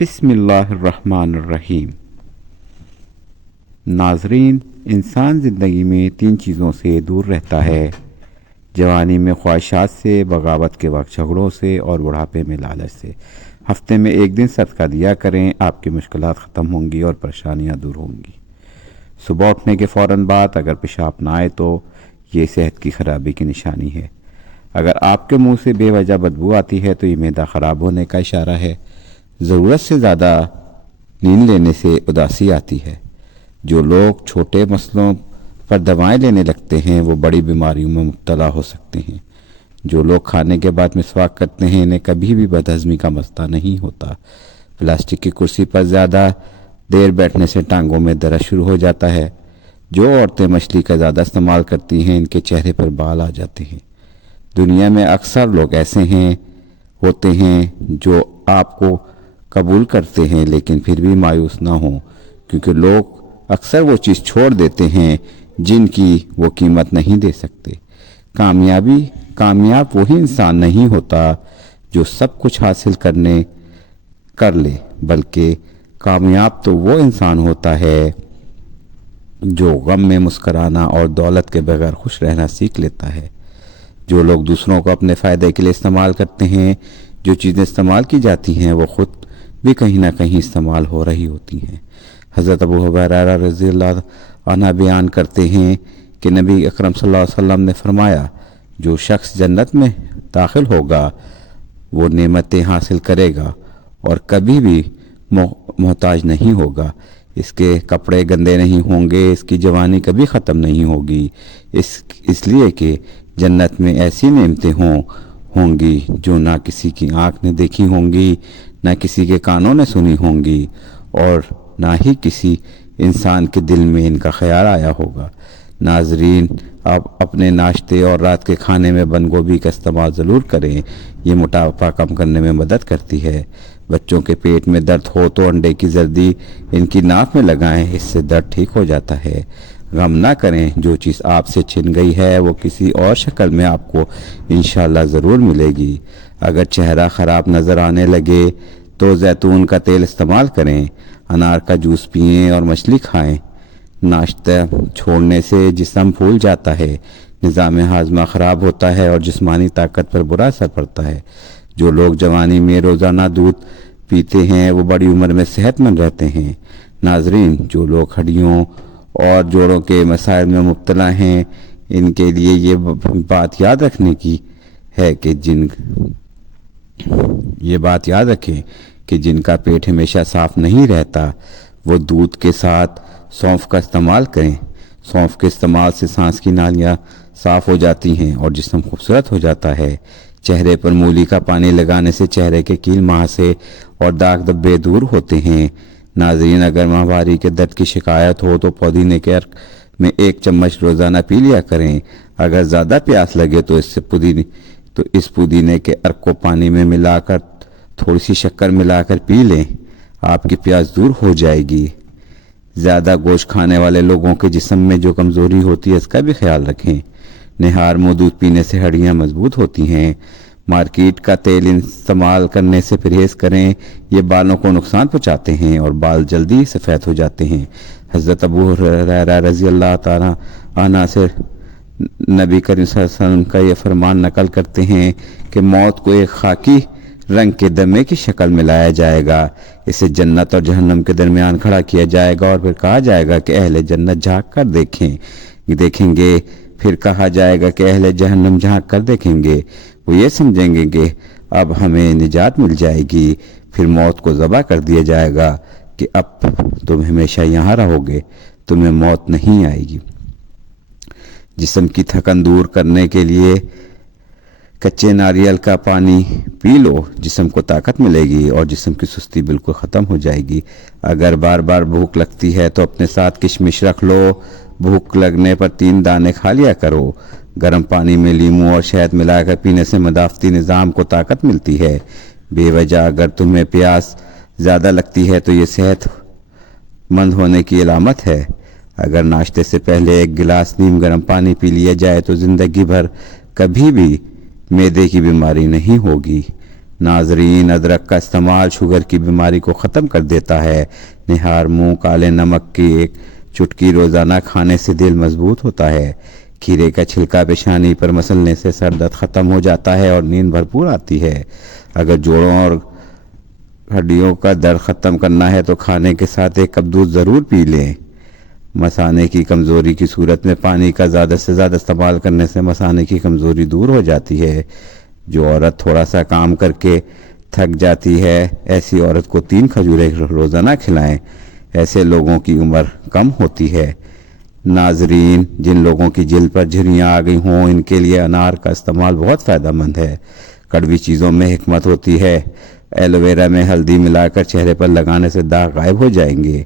بسم اللہ الرحمن الرحیم۔ ناظرین، انسان زندگی میں 3 چیزوں سے دور رہتا ہے: جوانی میں خواہشات سے، بغاوت کے وقت جھگڑوں سے، اور بڑھاپے میں لالچ سے۔ ہفتے میں 1 دن صدقہ دیا کریں، آپ کی مشکلات ختم ہوں گی اور پریشانیاں دور ہوں گی۔ صبح اٹھنے کے فوراً بعد اگر پیشاب نہ آئے تو یہ صحت کی خرابی کی نشانی ہے۔ اگر آپ کے منہ سے بے وجہ بدبو آتی ہے تو یہ معدہ خراب ہونے کا اشارہ ہے۔ ضرورت سے زیادہ نیند لینے سے اداسی آتی ہے۔ جو لوگ چھوٹے مسئلوں پر دوائیں لینے لگتے ہیں وہ بڑی بیماریوں میں مبتلا ہو سکتے ہیں۔ جو لوگ کھانے کے بعد مسواک کرتے ہیں انہیں کبھی بھی بدہضمی کا مسئلہ نہیں ہوتا۔ پلاسٹک کی کرسی پر زیادہ دیر بیٹھنے سے ٹانگوں میں درد شروع ہو جاتا ہے۔ جو عورتیں مچھلی کا زیادہ استعمال کرتی ہیں ان کے چہرے پر بال آ جاتے ہیں۔ دنیا میں اکثر لوگ ایسے ہوتے ہیں جو آپ کو قبول کرتے ہیں لیکن پھر بھی مایوس نہ ہوں، کیونکہ لوگ اکثر وہ چیز چھوڑ دیتے ہیں جن کی وہ قیمت نہیں دے سکتے۔ کامیاب وہی انسان نہیں ہوتا جو سب کچھ حاصل کر لے، بلکہ کامیاب تو وہ انسان ہوتا ہے جو غم میں مسکرانا اور دولت کے بغیر خوش رہنا سیکھ لیتا ہے۔ جو لوگ دوسروں کو اپنے فائدے کے لیے استعمال کرتے ہیں، جو چیزیں استعمال کی جاتی ہیں وہ خود بھی کہیں نہ کہیں استعمال ہو رہی ہوتی ہیں۔ حضرت ابو ہریرہ رضی اللہ عنہ بیان کرتے ہیں کہ نبی اکرم صلی اللہ علیہ وسلم نے فرمایا، جو شخص جنت میں داخل ہوگا وہ نعمتیں حاصل کرے گا اور کبھی بھی محتاج نہیں ہوگا۔ اس کے کپڑے گندے نہیں ہوں گے، اس کی جوانی کبھی ختم نہیں ہوگی، اس لیے کہ جنت میں ایسی نعمتیں ہوں گی جو نہ کسی کی آنکھ نے دیکھی ہوں گی، نہ کسی کے کانوں نے سنی ہوں گی، اور نہ ہی کسی انسان کے دل میں ان کا خیال آیا ہوگا۔ ناظرین، آپ اپنے ناشتے اور رات کے کھانے میں بند گوبھی کا استعمال ضرور کریں، یہ موٹاپا کم کرنے میں مدد کرتی ہے۔ بچوں کے پیٹ میں درد ہو تو انڈے کی زردی ان کی ناک میں لگائیں، اس سے درد ٹھیک ہو جاتا ہے۔ غم نہ کریں، جو چیز آپ سے چھن گئی ہے وہ کسی اور شکل میں آپ کو انشاءاللہ ضرور ملے گی۔ اگر چہرہ خراب نظر آنے لگے تو زیتون کا تیل استعمال کریں، انار کا جوس پئیں اور مچھلی کھائیں۔ ناشتہ چھوڑنے سے جسم پھول جاتا ہے، نظام ہاضمہ خراب ہوتا ہے اور جسمانی طاقت پر برا اثر پڑتا ہے۔ جو لوگ جوانی میں روزانہ دودھ پیتے ہیں وہ بڑی عمر میں صحت مند رہتے ہیں۔ ناظرین، جو لوگ ہڈیوں اور جوڑوں کے مسائل میں مبتلا ہیں ان کے لیے یہ بات یاد رکھیں کہ جن کا پیٹ ہمیشہ صاف نہیں رہتا وہ دودھ کے ساتھ سونف کا استعمال کریں۔ سونف کے استعمال سے سانس کی نالیاں صاف ہو جاتی ہیں اور جسم خوبصورت ہو جاتا ہے۔ چہرے پر مولی کا پانی لگانے سے چہرے کے کیل مہاسے اور داغ دھبے دور ہوتے ہیں۔ ناظرین، اگر ماہواری کے درد کی شکایت ہو تو پودینے کے عرق میں 1 چمچ روزانہ پی لیا کریں۔ اگر زیادہ پیاس لگے تو اس پودینے کے عرق کو پانی میں ملا کر تھوڑی سی شکر ملا کر پی لیں، آپ کی پیاس دور ہو جائے گی۔ زیادہ گوشت کھانے والے لوگوں کے جسم میں جو کمزوری ہوتی ہے اس کا بھی خیال رکھیں۔ نہار منہ دودھ پینے سے ہڈیاں مضبوط ہوتی ہیں۔ مارکیٹ کا تیل استعمال کرنے سے پرہیز کریں، یہ بالوں کو نقصان پہنچاتے ہیں اور بال جلدی سفید ہو جاتے ہیں۔ حضرت ابو ہریرہ رضی اللہ تعالیٰ عنہ سے نبی کریم صلی اللہ علیہ وسلم کا یہ فرمان نقل کرتے ہیں کہ موت کو ایک خاکی رنگ کے دمے کی شکل میں لایا جائے گا، اسے جنت اور جہنم کے درمیان کھڑا کیا جائے گا اور پھر کہا جائے گا کہ اہل جنت جھانک کر دیکھیں گے، پھر کہا جائے گا کہ اہل جہنم جھانک کر دیکھیں گے۔ وہ یہ سمجھیں گے کہ اب ہمیں نجات مل جائے گی، پھر موت کو ذبح کر دیا جائے گا کہ اب تم ہمیشہ یہاں رہو گے، تمہیں موت نہیں آئے گی۔ جسم کی تھکن دور کرنے کے لیے کچے ناریل کا پانی پی لو، جسم کو طاقت ملے گی اور جسم کی سستی بالکل ختم ہو جائے گی۔ اگر بار بار بھوک لگتی ہے تو اپنے ساتھ کشمش رکھ لو، بھوک لگنے پر 3 دانے کھا لیا کرو۔ گرم پانی میں لیموں اور شہد ملا کر پینے سے مدافعتی نظام کو طاقت ملتی ہے۔ بے وجہ اگر تمہیں پیاس زیادہ لگتی ہے تو یہ صحت مند ہونے کی علامت ہے۔ اگر ناشتے سے پہلے 1 گلاس نیم گرم پانی پی لیا جائے تو زندگی بھر کبھی بھی معدے کی بیماری نہیں ہوگی۔ ناظرین، ادرک کا استعمال شوگر کی بیماری کو ختم کر دیتا ہے۔ نہار منہ کالے نمک کی ایک چٹکی روزانہ کھانے سے دل مضبوط ہوتا ہے۔ کھیرے کا چھلکا پیشانی پر مسلنے سے سر درد ختم ہو جاتا ہے اور نیند بھرپور آتی ہے۔ اگر جوڑوں اور ہڈیوں کا درد ختم کرنا ہے تو کھانے کے ساتھ ایک کپ دودھ ضرور پی لیں۔ مثانے کی کمزوری کی صورت میں پانی کا زیادہ سے زیادہ استعمال کرنے سے مثانے کی کمزوری دور ہو جاتی ہے۔ جو عورت تھوڑا سا کام کر کے تھک جاتی ہے، ایسی عورت کو 3 کھجوریں روزانہ کھلائیں۔ ایسے لوگوں کی عمر کم ہوتی ہے۔ ناظرین، جن لوگوں کی جلد پر جھریاں آ گئی ہوں، ان کے لیے انار کا استعمال بہت فائدہ مند ہے۔ کڑوی چیزوں میں حکمت ہوتی ہے۔ ایلو ویرا میں ہلدی ملا کر چہرے پر لگانے سے داغ غائب ہو جائیں گے۔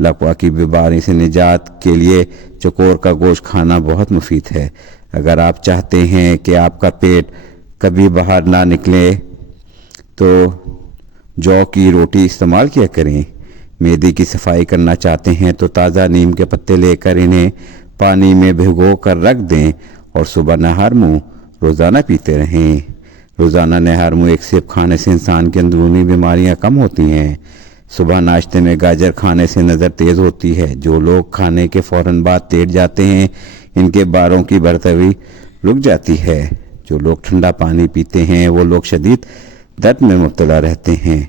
لقوا کی بیماری سے نجات کے لیے چکور کا گوشت کھانا بہت مفید ہے۔ اگر آپ چاہتے ہیں کہ آپ کا پیٹ کبھی باہر نہ نکلے تو جو کی روٹی استعمال کیا کریں۔ معدے کی صفائی کرنا چاہتے ہیں تو تازہ نیم کے پتے لے کر انہیں پانی میں بھگو کر رکھ دیں اور صبح نہار منہ روزانہ پیتے رہیں۔ روزانہ نہار منہ ایک سیب کھانے سے انسان کی اندرونی بیماریاں کم ہوتی ہیں۔ صبح ناشتے میں گاجر کھانے سے نظر تیز ہوتی ہے۔ جو لوگ کھانے کے فوراً بعد لیٹ جاتے ہیں، ان کے باروں کی بڑھتری رک جاتی ہے۔ جو لوگ ٹھنڈا پانی پیتے ہیں، وہ لوگ شدید درد میں مبتلا رہتے ہیں۔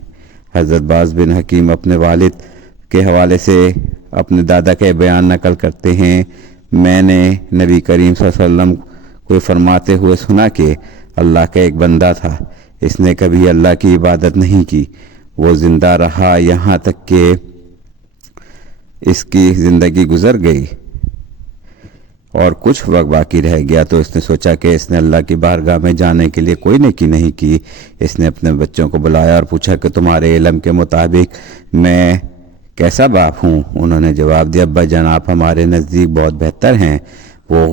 حضرت باز بن حکیم اپنے والد کے حوالے سے اپنے دادا کے بیان نقل کرتے ہیں، میں نے نبی کریم صلی اللہ علیہ وسلم کو فرماتے ہوئے سنا کہ اللہ کا ایک بندہ تھا، اس نے کبھی اللہ کی عبادت نہیں کی۔ وہ زندہ رہا یہاں تک کہ اس کی زندگی گزر گئی اور کچھ وقت باقی رہ گیا تو اس نے سوچا کہ اس نے اللہ کی بارگاہ میں جانے کے لیے کوئی نیکی نہیں کی۔ اس نے اپنے بچوں کو بلایا اور پوچھا کہ تمہارے علم کے مطابق میں کیسا باپ ہوں؟ انہوں نے جواب دیا، ابا جان آپ ہمارے نزدیک بہت بہتر ہیں۔ وہ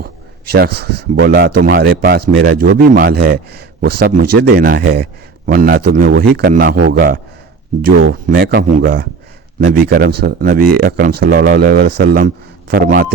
شخص بولا، تمہارے پاس میرا جو بھی مال ہے وہ سب مجھے دینا ہے، ورنہ تمہیں وہی کرنا ہوگا جو میں کہوں گا۔ نبی اکرم صلی اللہ علیہ وسلم فرماتے